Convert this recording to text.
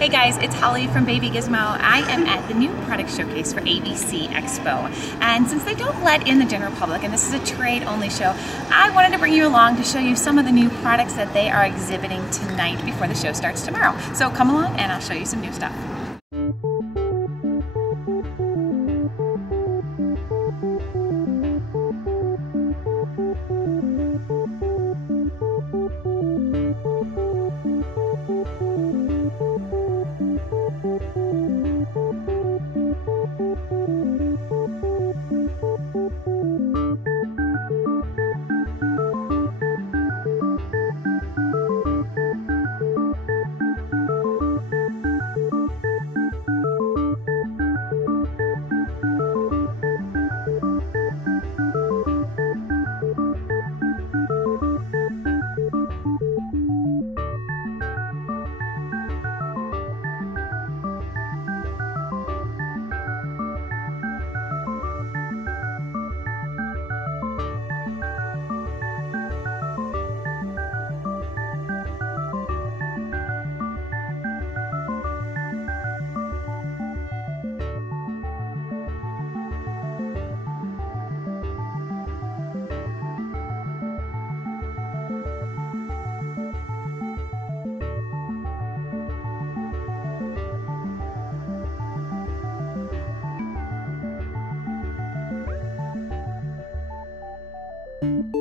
Hey guys, it's Holly from Baby Gizmo. I am at the new product showcase for ABC Expo. And since they don't let in the general public, and this is a trade-only show, I wanted to bring you along to show you some of the new products that they are exhibiting tonight before the show starts tomorrow. So come along and I'll show you some new stuff. Thank you.